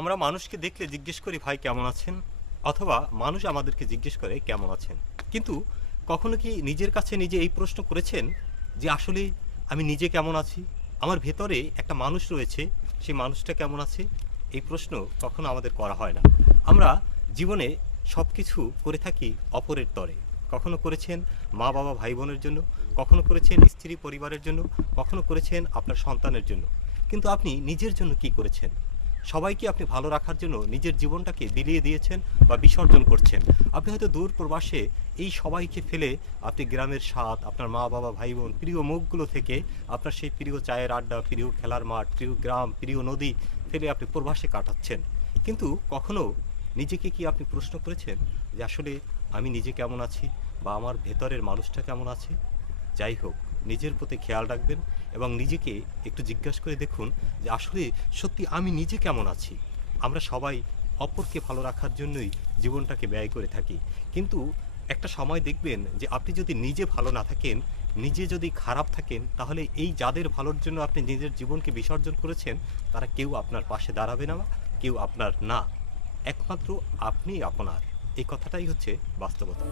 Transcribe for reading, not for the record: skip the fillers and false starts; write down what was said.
আমরা মানুষকে দেখলে জিজ্ঞেস করি ভাই কেমন আছেন, অথবা মানুষ আমাদেরকে জিজ্ঞেস করে কেমন আছেন। কিন্তু কখনো কি নিজের কাছে নিজে এই প্রশ্ন করেছেন যে আসলে আমি নিজে কেমন আছি, আমার ভেতরে একটা মানুষ রয়েছে, সেই মানুষটা কেমন আছে? এই প্রশ্ন কখনো আমাদের করা হয় না। আমরা জীবনে সব কিছু করে থাকি অপরের তরে। কখনো করেছেন মা বাবা ভাই বোনের জন্য, কখনো করেছেন স্ত্রী পরিবারের জন্য, কখনো করেছেন আপনার সন্তানের জন্য। কিন্তু আপনি নিজের জন্য কি করেছেন? সবাইকে আপনি ভালো রাখার জন্য নিজের জীবনটাকে বিলিয়ে দিয়েছেন বা বিসর্জন করছেন। আপনি হয়তো দূর প্রবাসে এই সবাইকে ফেলে আপনি গ্রামের স্বাদ, আপনার মা বাবা ভাই বোন, প্রিয় মুখগুলো থেকে আপনার সেই প্রিয় চায়ের আড্ডা, প্রিয় খেলার মাঠ, প্রিয় গ্রাম, প্রিয় নদী ফেলে আপনি প্রবাসে কাটাচ্ছেন। কিন্তু কখনো নিজেকে কি আপনি প্রশ্ন করেছেন যে আসলে আমি নিজে কেমন আছি, বা আমার ভেতরের মানুষটা কেমন আছে? যাই হোক, নিজের প্রতি খেয়াল রাখবেন এবং নিজেকে একটু জিজ্ঞাসা করে দেখুন যে আসলে সত্যি আমি নিজে কেমন আছি। আমরা সবাই অপরকে ভালো রাখার জন্যই জীবনটাকে ব্যয় করে থাকি। কিন্তু একটা সময় দেখবেন যে আপনি যদি নিজে ভালো না থাকেন, নিজে যদি খারাপ থাকেন, তাহলে এই যাদের ভালোর জন্য আপনি নিজের জীবনকে বিসর্জন করেছেন, তারা কেউ আপনার পাশে দাঁড়াবে না, কেউ আপনার না। একমাত্র আপনিই আপনার। এই কথাটাই হচ্ছে বাস্তবতা।